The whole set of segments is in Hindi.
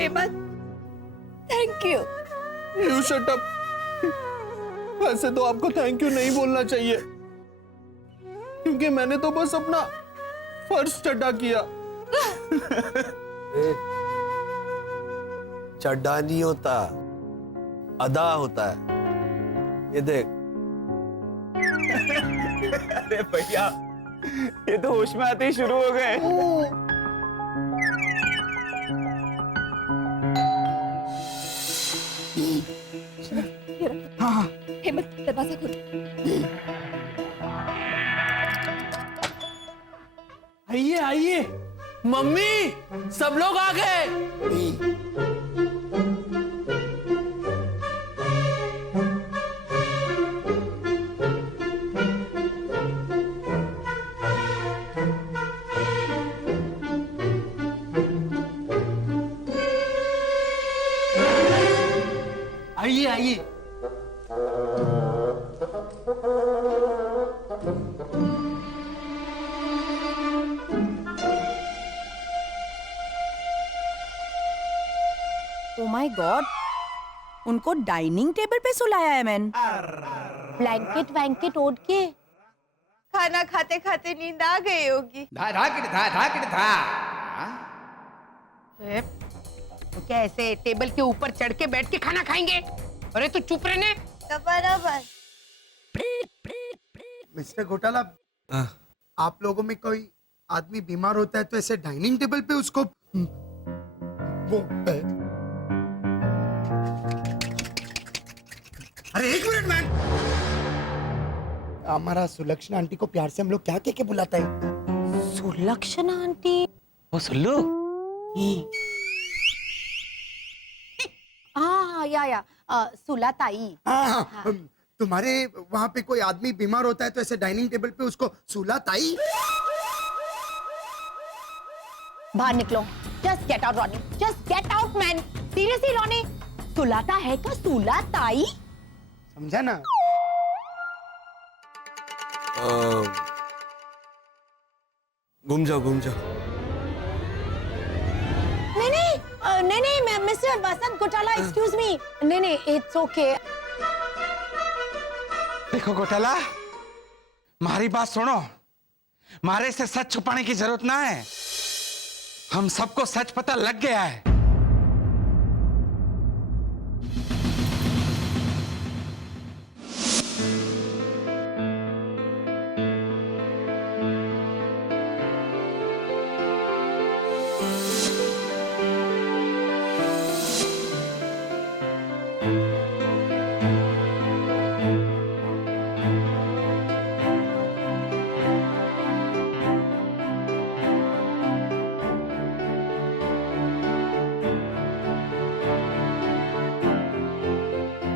Hemant, thank you. You shut up. वैसे तो आपको थैंक यू नहीं बोलना चाहिए, क्योंकि मैंने तो बस अपना फर्ज चड्डा किया। चड्डा नहीं होता, अदा होता है। ये देख। अरे भैया, ये तो होश में आते ही शुरू हो गए। हाँ, हेमंत दरवाजा खोल। आइए आइए, मम्मी सब लोग आ गए। आइए आइए। ओ माय गॉड, उनको डाइनिंग टेबल पे सुलाया है मैंने। ब्लैंकेट वैंकेट ओढ़ के खाना खाते खाते नींद आ गई होगी। तो क्या ऐसे टेबल के ऊपर चढ़ के बैठ के खाना खाएंगे? अरे तू चुप रहने। बराबर। मिस्टर घोटाला, आप लोगों में कोई आदमी बीमार होता है तो ऐसे डाइनिंग टेबल पे उसको वो अरे एक मिनट मैन, हमारा सुलक्षणा आंटी को प्यार से हम लोग क्या कह के बुलाता है? सुलक्षणा आंटी? वो सुल्लू। हाँ या सुलाताई। हाँ, तुम्हारे वहाँ पे कोई आदमी बीमार होता है तो ऐसे डाइनिंग टेबल पे उसको सुलाताई? बाहर निकलो। Just get out Ronnie, just get out man. Seriously Ronnie, सुलाता है का सुलाताई? समझा ना? घूम जाओ घूम जाओ। नहीं, मिस्टर वसंत घोटाला, एक्सक्यूज मी। नहीं, इट्स ओके। देखो घोटाला, हमारी बात सुनो। मारे से सच छुपाने की जरूरत ना है। हम सबको सच पता लग गया है।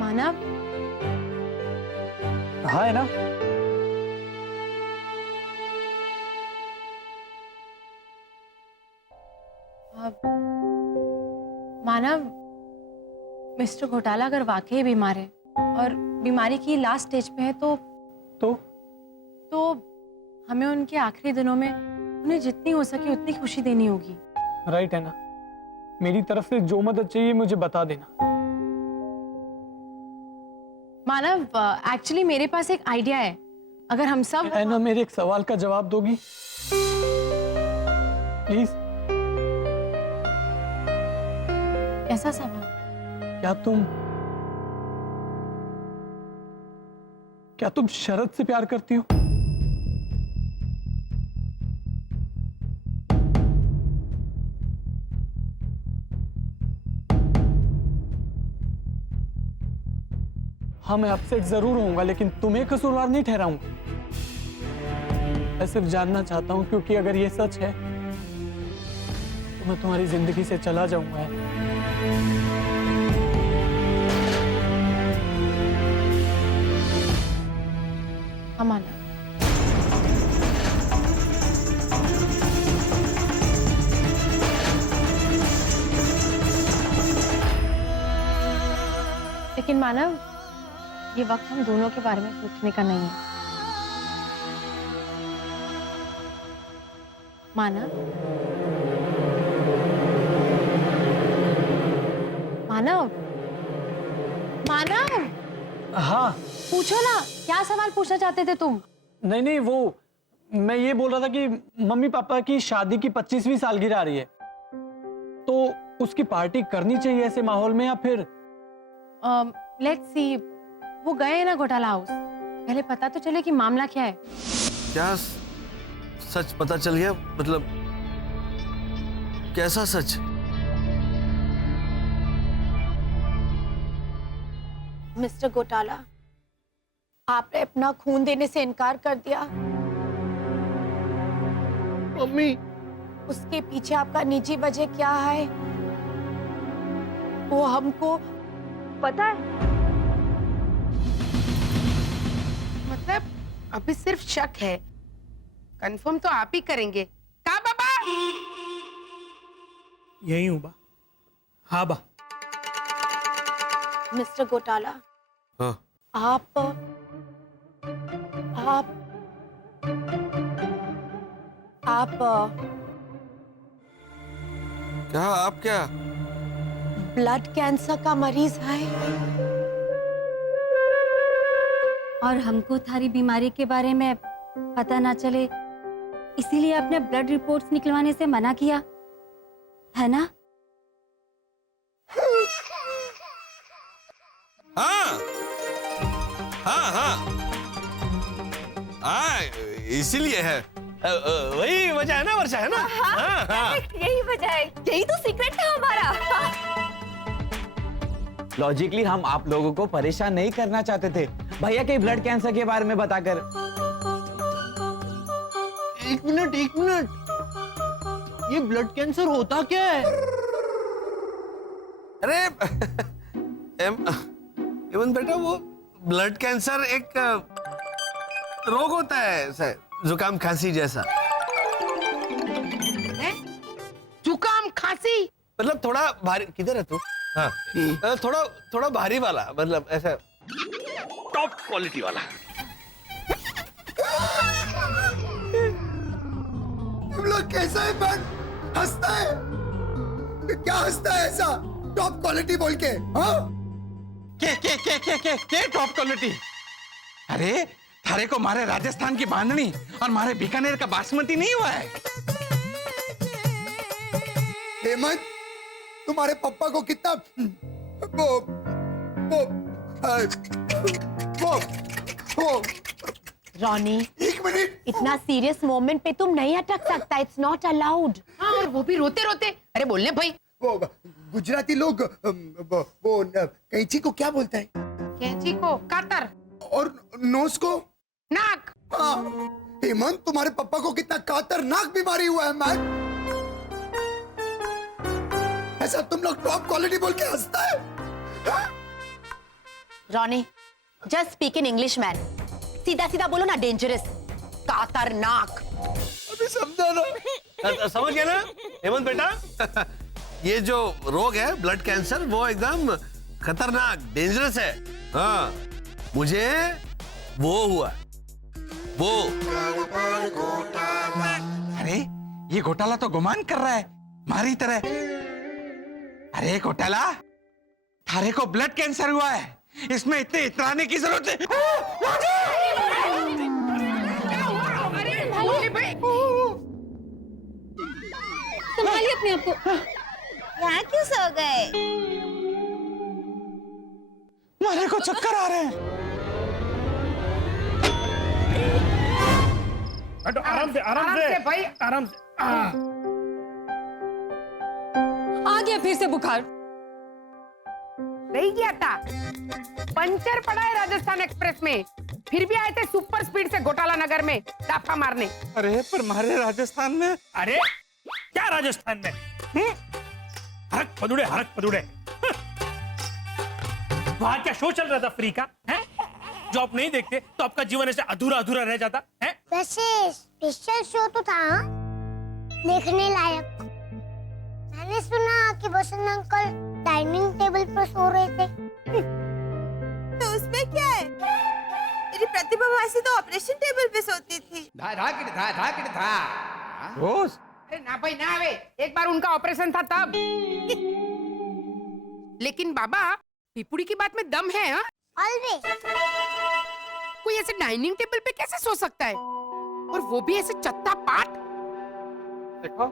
मानव, हाँ है ना। मानव, मिस्टर घोटाला अगर वाकई बीमार है और बीमारी की लास्ट स्टेज पे है तो हमें उनके आखिरी दिनों में उन्हें जितनी हो सके उतनी खुशी देनी होगी। राइट है ना? मेरी तरफ से जो मदद चाहिए मुझे बता देना। मानव, एक्चुअली मेरे पास एक आइडिया है। अगर हम सब ऐना, मेरे एक सवाल का जवाब दोगी प्लीज? ऐसा सवाल? क्या तुम शरद से प्यार करती हो? हाँ, मैं अपसेट जरूर होऊंगा, लेकिन तुम्हें कसूरवार नहीं ठहराऊंगा। मैं सिर्फ जानना चाहता हूं, क्योंकि अगर ये सच है तो मैं तुम्हारी जिंदगी से चला जाऊंगा। हाँ मानव, लेकिन मानव, ये वक्त हम दोनों के बारे में सोचने का नहीं है। मानव, मानव, मानव, हाँ। पूछो ना, क्या सवाल पूछना चाहते थे तुम? नहीं नहीं, वो मैं ये बोल रहा था कि मम्मी पापा की शादी की 25वीं सालगिरह आ रही है, तो उसकी पार्टी करनी चाहिए ऐसे माहौल में या फिर? लेट्स सी, वो गए हैं ना घोटाला हाउस, पहले पता तो चले कि मामला क्या है। क्या सच पता चल गया? मतलब कैसा सच? मिस्टर घोटाला, आपने अपना खून देने से इनकार कर दिया। मम्मी, उसके पीछे आपका निजी वजह क्या है वो हमको पता है। मतलब अभी सिर्फ शक है, कंफर्म तो आप ही करेंगे। का बाबा? यही हूँ बा। हाँ बा। मिस्टर घोटाला, हाँ। आप क्या आप क्या? ब्लड कैंसर का मरीज है और हमको थारी बीमारी के बारे में पता ना चले, इसीलिए आपने ब्लड रिपोर्ट्स निकलवाने से मना किया, है ना? हाँ हाँ हाँ हाँ, इसीलिए है। वही वजह है ना वर्षा, है ना? हाँ हाँ, यही वजह है, यही तो सीक्रेट है हमारा। लॉजिकली हम आप लोगों को परेशान नहीं करना चाहते थे भैया के ब्लड कैंसर के बारे में बताकर। एक मिनट, ये ब्लड कैंसर होता क्या है? अरे एवं बेटा, वो ब्लड कैंसर एक रोग होता है सर, जुकाम खांसी जैसा। जुकाम खांसी? मतलब थोड़ा भारी। किधर है तू? हाँ, थोड़ा भारी वाला, मतलब ऐसा टॉप क्वालिटी वाला। तुम लोग कैसा है बन? हंसता है? क्या हंसता है ऐसा टॉप क्वालिटी बोल के? हाँ? के टॉप क्वालिटी? अरे थारे को मारे राजस्थान की बांधनी और मारे बीकानेर का बासमती नहीं हुआ है? हेमंत, तुम्हारे पापा को कितना वो रॉनी, एक मिनट, इतना सीरियस मोमेंट पे तुम नहीं अटक सकता, इट्स नॉट अलाउड। हाँ, और वो भी रोते रोते। अरे बोलने भाई। वो गुजराती लोग वो कैंची को क्या बोलते हैं? कैंची को कातर और नोज को नाक। हाँ, हेमंत, तुम्हारे पापा को कितना खतरनाक बीमारी हुआ है मैन। ऐसा तुम लोग टॉप क्वालिटी बोल के हंसता है? Ronnie, just speak in English man, सीधा सीधा बोलो ना, डेंजरस, खतरनाक। अभी समझा ना? समझ गया ना हेमंत बेटा? ये जो रोग है ब्लड कैंसर, वो एकदम खतरनाक, डेंजरस है। हाँ, मुझे वो हुआ, वो। अरे ये घोटाला तो गुमान कर रहा है हमारी तरह। अरे घोटाला, थारे को ब्लड कैंसर हुआ है, इसमें इतने इतराने की जरूरत है? संभालिए अपने आप को। यहाँ क्यों सो गए? मारे को चक्कर आ रहे हैं। आराम से भाई, आराम से। आ गया फिर से बुखार। रही गया था, पंचर पड़ा है राजस्थान एक्सप्रेस में, फिर भी आए थे सुपर स्पीड से घोटाला नगर में दाफा मारने। अरे पर मारे राजस्थान में। अरे क्या राजस्थान में? हरक पदुड़े। वहां क्या शो चल रहा था फ्री का? हैं? जो आप नहीं देखते तो आपका जीवन ऐसे अधूरा अधूरा रह जाता है। वैसे स्पेशल शो तो था, देखने लायक। मैंने सुना कि वसंत अंकल डाइनिंग टेबल पर सो रहे थे। तो उसमें क्या है? मेरी प्रतिभा भासी तो ऑपरेशन टेबल पे सोती थी। रोज? अरे ना भाई ना, वे एक बार उनका ऑपरेशन था तब। लेकिन बाबा पिपुड़ी की बात में दम है। हाँ, ऑलवेज। कोई ऐसे डाइनिंग टेबल पे कैसे सो सकता है, और वो भी ऐसे चत्ता पाट। देखो,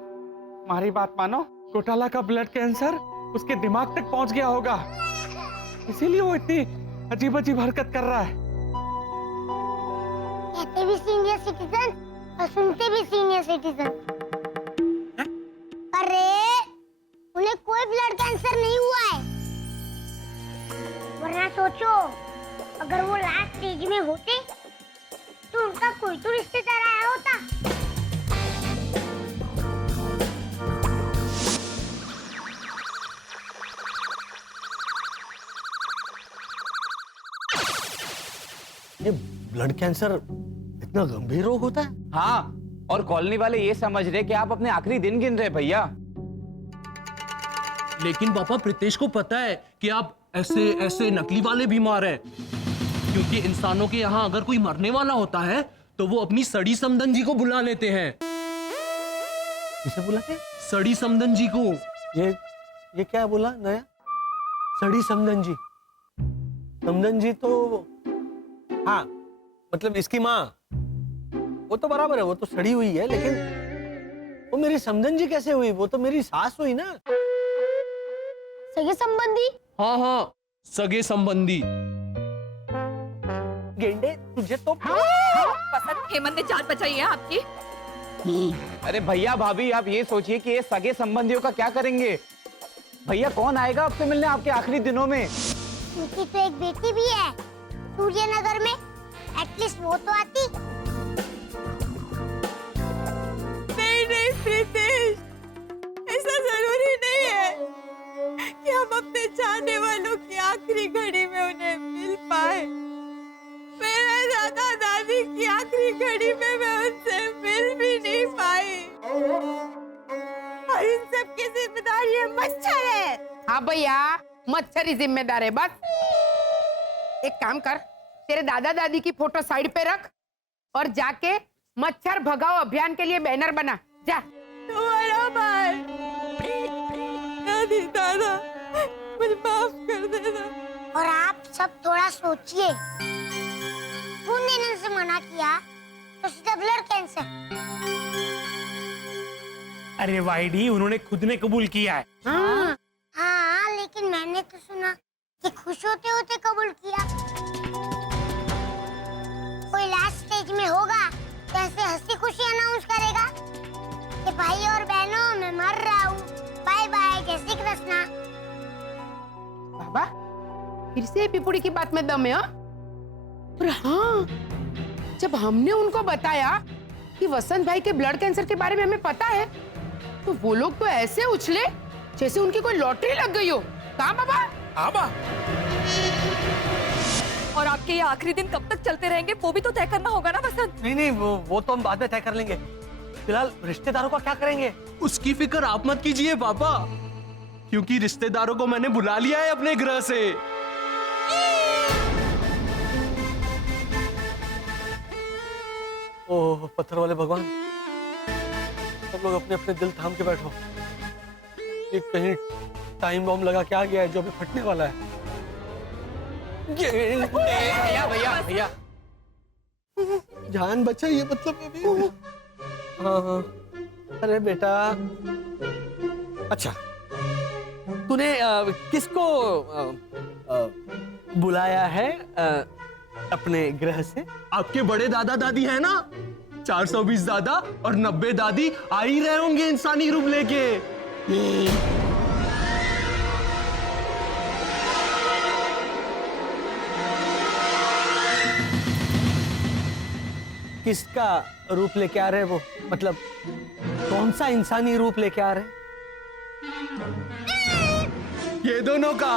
हमारी बात मानो, घोटाला का ब्लड कैंसर उसके दिमाग तक पहुंच गया होगा, इसीलिए वो इतनी अजीब अजीब हरकत कर रहा है। कहते भी सीनियर सिटीजन और सुनते भी सीनियर सिटीजन। अरे उन्हें कोई ब्लड कैंसर नहीं हुआ है, वरना सोचो अगर वो लास्ट स्टेज में होते तो उनका कोई तो रिश्तेदार आया होता। ये ब्लड कैंसर इतना गंभीर रोग होता है? हाँ, और कॉलोनी वाले ये समझ रहे कि आप अपने आखिरी दिन गिन रहे भैया। लेकिन पापा प्रीतेश को पता है कि आप ऐसे ऐसे नकली वाले बीमार हैं, क्योंकि इंसानों के यहाँ अगर कोई मरने वाला होता है तो वो अपनी सड़ी समधन जी को बुला लेते हैं। किसे बुलाते? सड़ी समधन जी को। ये क्या बोला नया? सड़ी समधन जी? समधन जी तो हाँ, मतलब इसकी माँ, वो तो बराबर है, वो तो सड़ी हुई है, लेकिन वो मेरी समधन जी कैसे हुई? वो तो मेरी सास हुई ना। सगे संबंधी? हाँ हाँ, सगे संबंधी। गेंडे तुझे तो पसंद हेमंत ने जान बचाई है आपकी। अरे भैया भाभी, आप ये सोचिए कि ये सगे संबंधियों का क्या करेंगे। भैया कौन आएगा आपसे मिलने आपके आखिरी दिनों में? उनकी तो एक बेटी भी है सूर्यनगर में, एटलीस्ट वो तो आती। नहीं प्रीतेश, ऐसा जरूरी नहीं है कि हम अपने चाहने वालों की आखिरी घड़ी में उन्हें मिल पाए। मेरे दादा दादी की आखिरी घड़ी में मैं उनसे मिल भी नहीं पाई, और इन सब की जिम्मेदारी ये मच्छर है। हाँ भैया, मच्छर ही जिम्मेदार है। बस एक काम कर, तेरे दादा दादी की फोटो साइड पे रख और जाके मच्छर भगाओ अभियान के लिए बैनर बना। जा। तुम्हारा भाई, दादी दादा मुझे माफ कर देना। और आप सब थोड़ा सोचिए, खून देने से मना किया तो सीधा ब्लड कैंसर। अरे वाईडी, उन्होंने खुद ने कबूल किया है। हाँ, लेकिन मैंने तो सुना कि खुश होते होते कबूल किया। कोई लास्ट स्टेज में होगा तो ऐसे हंसी खुशी अनाउंस करेगा कि भाई और बहनों मैं मर रहा हूँ, बाय बाय, जय श्री कृष्णा। बाबा फिर से पिपुड़ी की बात में दम है। हाँ? और हाँ, जब हमने उनको बताया कि वसंत भाई के ब्लड कैंसर के बारे में हमें पता है, तो वो लोग तो ऐसे उछले जैसे उनकी कोई लॉटरी लग गई हो। कहाँ बाबा? और आपके ये आखिरी दिन कब तक चलते रहेंगे वो भी तो तय करना होगा ना वसंत। नहीं, वो तो हम बाद में तय कर लेंगे। फिलहाल रिश्तेदारों का क्या करेंगे? उसकी फिक्र आप मत कीजिए पापा, क्योंकि रिश्तेदारों को मैंने बुला लिया है अपने गृह से। ओह पत्थर वाले भगवान, सब लोग अपने अपने दिल थाम के बैठो। ये कहीं टाइम बॉम्ब लगा के आ गया है जो अभी फटने वाला है। भैया भैया भैया, जान बचाइए, मतलब अभी। हाँ, अरे बेटा, अच्छा तूने किसको बुलाया है अपने गृह से? आपके बड़े दादा दादी है ना, 420 दादा और 90 दादी आ ही रहे होंगे इंसानी रूप लेके। किसका रूप लेके आ रहे वो? मतलब कौन सा इंसानी रूप लेके आ रहे? ये दोनों का।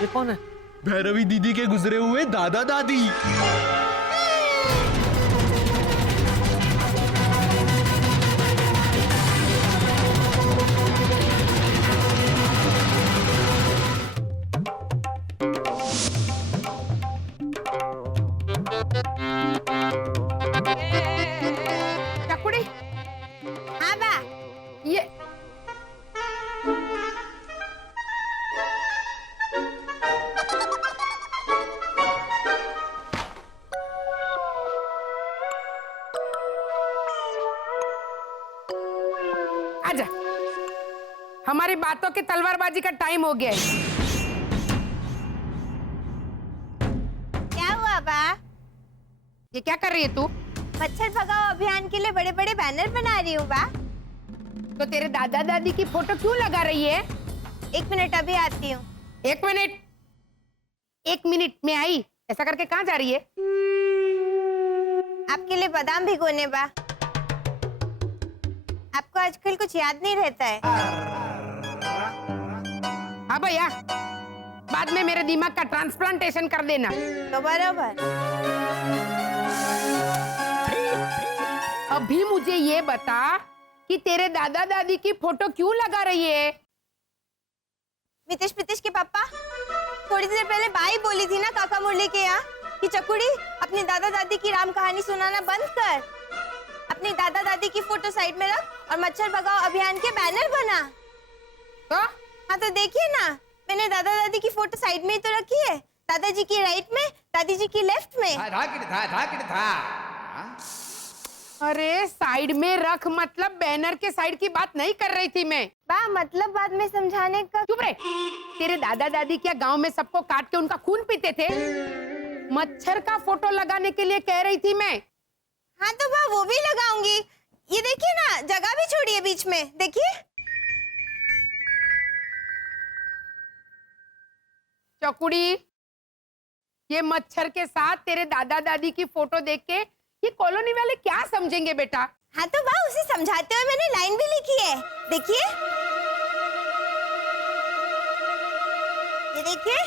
ये कौन है? भैरवी दीदी के गुजरे हुए दादा दादी। आजा, हमारी बातों की तलवारबाजी का टाइम हो गया है। क्या हुआ बा? ये क्या कर रही है तू? मच्छर भगाओ अभियान के लिए बड़े बड़े बैनर बना रही हूँ बा। तो तेरे दादा दादी की फोटो क्यों लगा रही है? 1 मिनट, अभी आती हूँ। 1 मिनट, 1 मिनट में आई, ऐसा करके कहाँ जा रही है? आपके लिए बादाम भिगोने बा। आपको आजकल कुछ याद नहीं रहता है। हाँ भैया, बाद में मेरे दिमाग का ट्रांसप्लांटेशन कर देना। तो बराबर। अभी मुझे ये बता कि तेरे दादा दादी की फोटो क्यों लगा रही है? मितेश पितेश के पापा, थोड़ी देर पहले बाई बोली थी ना काका मुरली के यहाँ कि चकुड़ी अपनी दादा दादी की राम कहानी सुनाना बंद कर, अपनी दादा दादी की फोटो साइड में रख और मच्छर भगाओ अभियान के बैनर बना। तो? हाँ तो देखिए ना, मैंने दादा दादी की फोटो साइड में ही तो रखी है, दादाजी की राइट में, दादी जी की लेफ्ट में। अरे साइड में रख मतलब बैनर के साइड की बात नहीं कर रही थी मैं। बा मतलब बाद में समझाने का। चुप रहे। तेरे दादा दादी क्या गांव में सबको काट के उनका खून पीते थे? मच्छर का फोटो लगाने के लिए कह रही थी मैं। हाँ तो बा वो भी लगाऊंगी। ये देखिए ना, जगह भी छोड़ी है बीच में, देखिए। चकुड़ी, ये मच्छर के साथ तेरे दादा दादी की फोटो देख के ये कॉलोनी वाले क्या समझेंगे बेटा? हाँ तो बा उसे समझाते हुए मैंने लाइन भी लिखी है, देखिए। ये देखिए,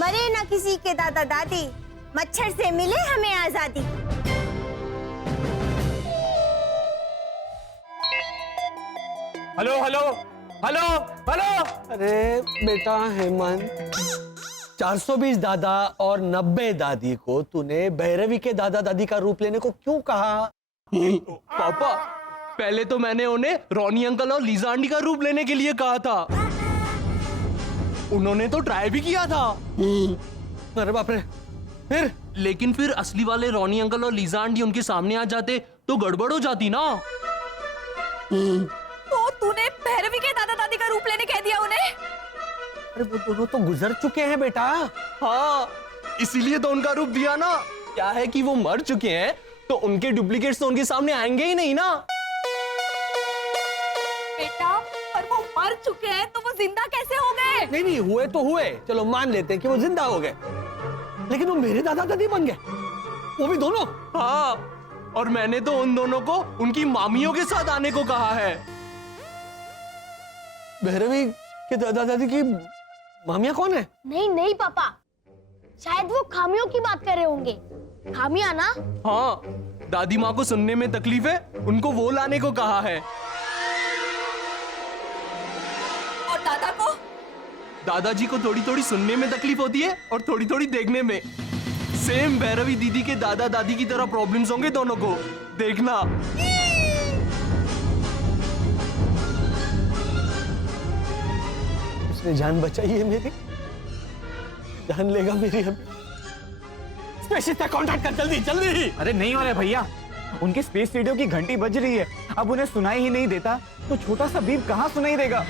मरे ना किसी के दादा दादी, मच्छर से मिले हमें आजादी। Hello hello hello hello. अरे बेटा हेमंत, 420 दादा और 90 दादी को तूने भैरवी के दादा दादी का रूप लेने को क्यों कहा? पापा, पहले तो मैंने उन्हें रॉनी अंकल और लीजा आंटी का रूप लेने के लिए कहा था। उन्होंने तो ट्राई भी किया था। अरे बाप रे, फिर? लेकिन फिर असली वाले रॉनी अंकल और लीजा आंटी उनके सामने आ जाते तो गड़बड़ हो जाती ना। तो तूने भैरवी के दादा दादी का रूप लेने कह दिया उन्हें? अरे वो दोनों तो गुजर चुके हैं बेटा। हाँ, इसीलिए तो उनका रूप दिया ना। क्या है कि वो मर चुके हैं तो उनके डुप्लीकेट्स तो उनके सामने आएंगे ही नहीं ना। बेटा, पर वो मर चुके हैं तो वो जिंदा कैसे हो गए? नहीं नहीं, हुए तो हुए, चलो मान लेते हैं कि वो जिंदा हो गए, लेकिन वो मेरे दादा दादी बन गए, वो भी दोनों। हाँ, और मैंने तो उन दोनों को उनकी मामियों के साथ आने को कहा है। भैरवी के दादा दादी की मामियां कौन है? नहीं नहीं पापा, शायद वो खामियों की बात कर रहे होंगे। खामियां ना? हाँ, दादी माँ को सुनने में तकलीफ है, उनको वो लाने को कहा है। और दादा को? दादाजी को थोड़ी थोड़ी सुनने में तकलीफ होती है और थोड़ी थोड़ी देखने में। सेम भैरवी दीदी के दादा दादी की तरह प्रॉब्लम्स होंगे दोनों को, देखना। उसने जान बचाई है मेरी, जान लेगा मेरी अभी। स्पेसिस तक कांटेक्ट कर, जल्दी जल्दी। अरे नहीं हो रहा भैया, उनके स्पेस रेडियो की घंटी बज रही है। अब उन्हें सुनाई ही नहीं देता तो छोटा सा बीप कहाँ सुनाई देगा?